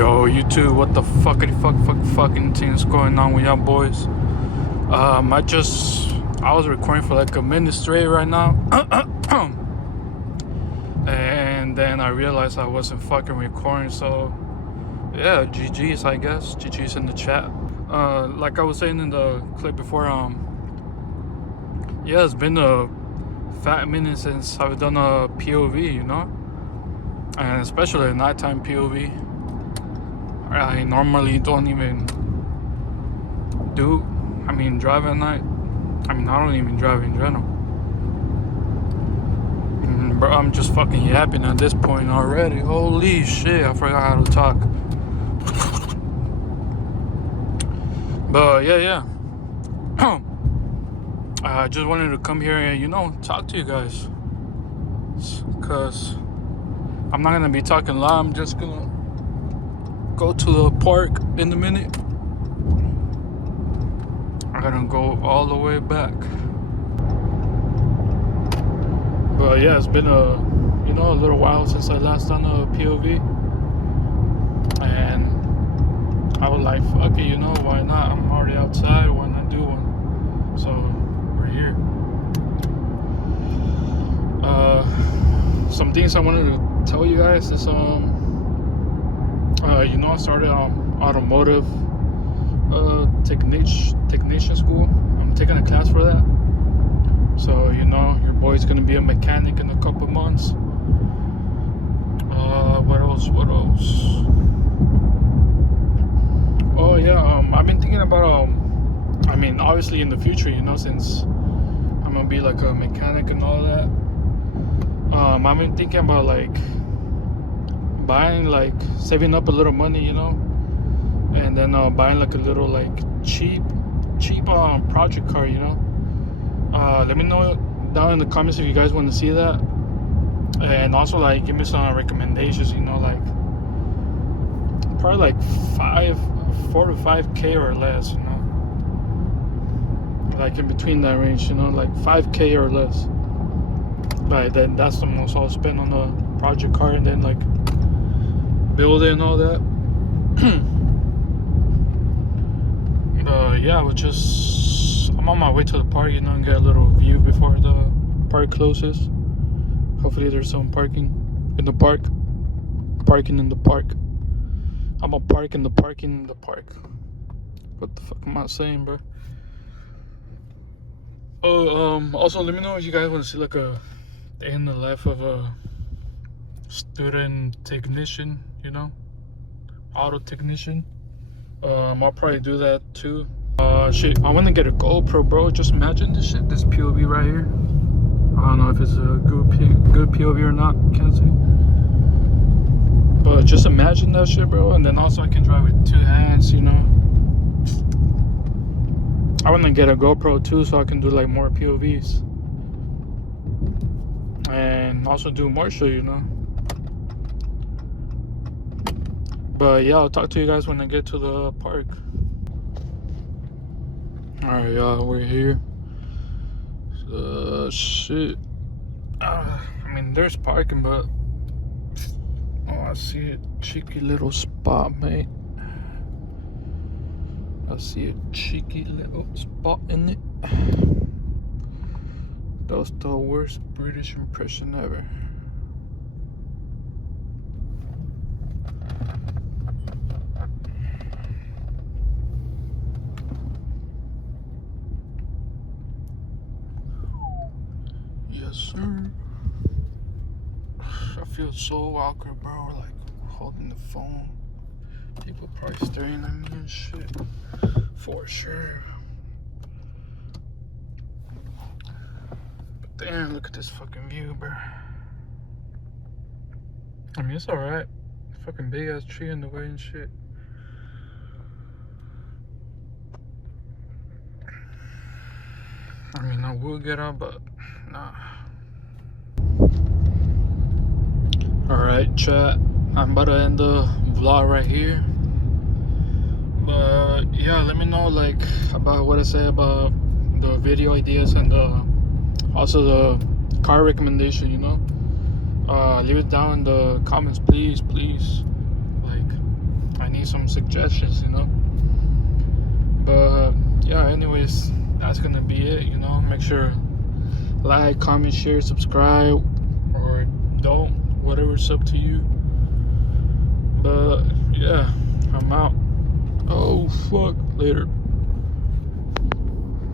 Yo, YouTube, what the fucking thing's going on with y'all boys? I was recording for like a minute straight right now. And then I realized I wasn't fucking recording, so yeah, GG's, I guess. GG's in the chat. Like I was saying in the clip before, yeah, it's been a fat minute since I've done a POV, you know? And especially a nighttime POV. I normally don't even drive at night. I don't even drive in general. Bro, I'm just fucking yapping at this point already. Holy shit, I forgot how to talk. But yeah. I just wanted to come here and, talk to you guys. Because I'm not going to be talking loud. I'm just going to go to the park in a minute. I'm gonna go all the way back. But yeah, it's been a little while since I last done a POV, and I was like, fuck it, why not? I'm already outside, why not do one? So we're here. Some things I wanted to tell you guys is I started automotive technician school. I'm taking a class for that. So your boy's gonna be a mechanic in a couple months. What else? Oh yeah, I've been thinking about obviously in the future, since I'm gonna be like a mechanic and all that. I've been thinking about like buying, saving up a little money, and then buying like a little cheap project car, let me know down in the comments if you guys want to see that, and also give me some recommendations, probably 4 to 5k or less, in between that range, 5k or less. Then that's the most I'll spend on a project car, and then build it and all that. Yeah, I'm on my way to the park, and get a little view before the park closes. Hopefully there's some parking in the park. Parking in the park. I'm a park in the parking in the park. What the fuck am I saying, bro? Also let me know if you guys want to see like a day in the life of a student technician, auto technician. I'll probably do that too. Shit, I want to get a GoPro, bro. Just imagine this shit, this POV right here. I don't know if it's a good POV or not, can't say. But just imagine that shit, bro. And then also I can drive with 2 hands, I want to get a GoPro too, so I can do more POVs. And also do more shit, But yeah, I'll talk to you guys when I get to the park. Alright, y'all, we're here. Shit. There's parking, but I see a cheeky little spot, mate. I see a cheeky little spot in it. That was the worst British impression ever. Yes, sir. I feel so awkward, bro. Holding the phone. People probably staring at me and shit. For sure. But damn, look at this fucking view, bro. It's alright. Fucking big ass tree in the way and shit. I would get up, but nah. Alright, chat. I'm about to end the vlog right here. But yeah, let me know about what I say about the video ideas and also the car recommendation, leave it down in the comments, please. need some suggestions, you know. But yeah, anyways, that's gonna be it, you know. Make sure like, comment, share, subscribe, or don't, whatever's up to you. But yeah, I'm out. Oh fuck, later.